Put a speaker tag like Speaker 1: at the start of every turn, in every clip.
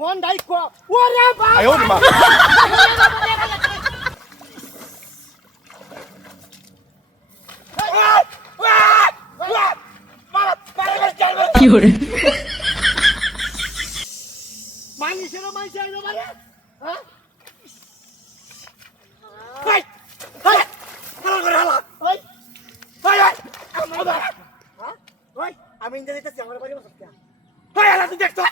Speaker 1: Phone die কো ওরে বাবা
Speaker 2: আয় ওরে মা
Speaker 3: কি করে
Speaker 1: মানুষের মানুষ আইলো মানে হ্যাঁ আমি ইন্ডিয়া দিতেছি আমার বাড়ি বসে হ্যাঁ তুই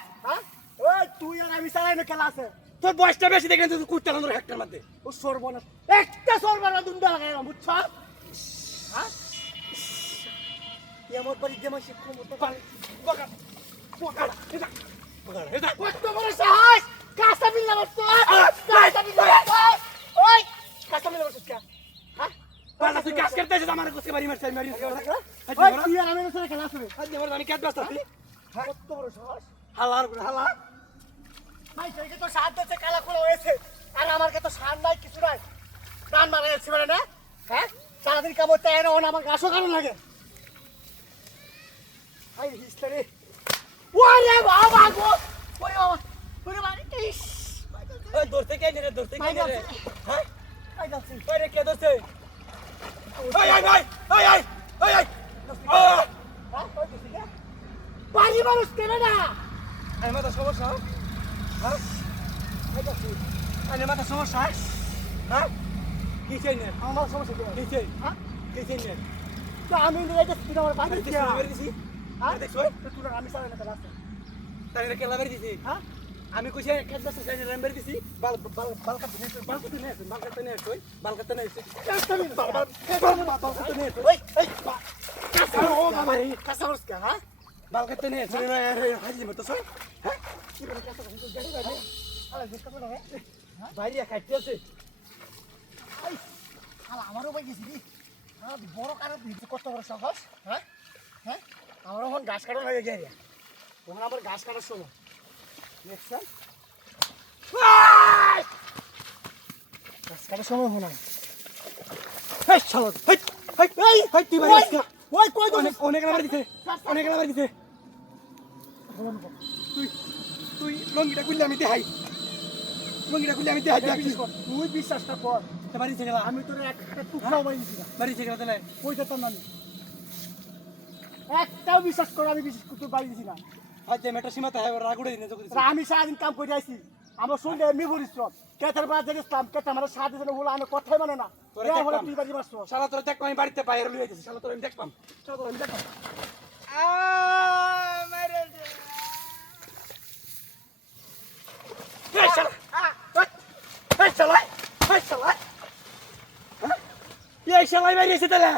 Speaker 1: তুই আর আমি চালাই না খেলা আছে।
Speaker 2: তোর বয়সটা বেশি দেখলে তুই কুত্তা নন্দর হেক্টর মধ্যে
Speaker 1: ও সর্বনাশ। একটা সর্বনাশ দুন্দা লাগাই বুঝছ? হ্যাঁ? এমন বাড়ি যেমন শিক্ষক মতো
Speaker 2: পানি পকা পকা এটা এটা
Speaker 1: কত বড় সাহস! কাঁচা কাঁচা বিল্লা বসতো। ওই! কাঁচা বিল্লা বসতো হ্যাঁ?
Speaker 2: পালা তুই কাজ করতে এসে আমার কোসকে বাড়ি মারছিস মারি
Speaker 1: ওই তুই আর আমি বসে খেলা আছে
Speaker 2: আজ আমার আমি
Speaker 1: কত বড় সাহস!
Speaker 2: হালার হালা।
Speaker 1: ভাই সেই তো সাত দিচ্ছে কালা খোলা হয়েছে আর আমার কাছে সার নাই কিছু নাই। প্রাণ মারা যাচ্ছে মানে না? হ্যাঁ? সারাদিন কামড় চায় না আমার গাছও কারণ লাগে। আই হিস্টারি। ওরে বাবা গো! বাবা ওরে বাবা ইস
Speaker 2: ওই দৌড়তে কে রে দৌড়তে কে রে। হ্যাঁ?
Speaker 1: আই যাচ্ছি।
Speaker 2: ওই রে কে দৌড়তে ওই আই ভাই ওই আই ওই আই
Speaker 1: হ্যাঁ ওই বাড়ি মানুষ কেন না।
Speaker 2: আই মাথা সমস্যা হ্যাঁ মাথা সমস্যা হ্যাঁ কি চাই না
Speaker 1: আমার সমস্যা কি
Speaker 2: চাই
Speaker 1: হ্যাঁ
Speaker 2: কি চাই না
Speaker 1: তো আমি নিয়ে যাচ্ছি আমার
Speaker 2: আরে
Speaker 1: থেকে
Speaker 2: দেখছ বের দিছি
Speaker 1: হ্যাঁ
Speaker 2: দেখছ
Speaker 1: তুই আমি চালাই না আছে
Speaker 2: তাই রে কেলা বের দিছি
Speaker 1: হ্যাঁ
Speaker 2: আমি কইছে ব্যস্ত চাই না বের দিছি বাল বাল বাল কাটতে নে বাল কাটতে নে বাল কাটতে নে তুই বাল কাটতে নে
Speaker 1: কাঁচা বিল্লা
Speaker 2: বাল বাল বাল কাটতে নে
Speaker 1: ওই ওই কাঁচা ও বাবা রে কাঁচা বস কে হ্যাঁ
Speaker 2: বাল কাটতে নে তুই হাজি মতো হ্যাঁ বাইরে খাইতে আছে।
Speaker 1: আমারও বাই গেছি বড় কারও দিতে কত বড় সাহস হ্যাঁ? হ্যাঁ? আমার এখন গাছ কাটার হয়ে গেছে তখন আমার গাছ কাটার সময়। দেখছেন গাছ কাটার সময় হলো
Speaker 2: হেই শালা হেই হেই
Speaker 1: এই
Speaker 2: হেই তুই বাড়ি
Speaker 1: ওই
Speaker 2: আসকা
Speaker 1: ওই কই
Speaker 2: অনেক অনেক নাম্বার দিছে। অনেক নাম্বার দিছে। তুই তুই লঙ্গিটা খুললে আমি দেখাই। লঙ্গিটা খুললে আমি দেখাই
Speaker 1: বিশ্বাস কর। তুই বিশ্বাসটা কর।
Speaker 2: বাড়ি থেকে
Speaker 1: আমি তোর একটা টুকরাও বাই দিছি না।
Speaker 2: বাড়ি থেকে তাহলে।
Speaker 1: ওই যেতাম আমি একটাও বিশ্বাস কর আমি বিশ্বাস করতে বাড়ি দিছি না।
Speaker 2: আজ যে মেটা সীমা তাই রাগ উড়ে দিনে যোগ
Speaker 1: আমি সারাদিন কাম করে আইছি। আমার শুনলে এমনি পরিশ্রম। কেতার বাজারে গেছিলাম কেতা আমার সাথে যেন বলে আমি কথাই মানে না।
Speaker 2: তোরে
Speaker 1: তোরা বলে
Speaker 2: দেখলাম।
Speaker 1: তুই বাড়ি বাসছ
Speaker 2: শালা তোর দেখো আমি বাড়িতে বাইরে লুয়ে গেছি। শালা তোর আমি দেখলাম তোর আমি দেখলাম এই শালা এই শালা হ্যাঁ এই শালা বাইরে এসে তাহলে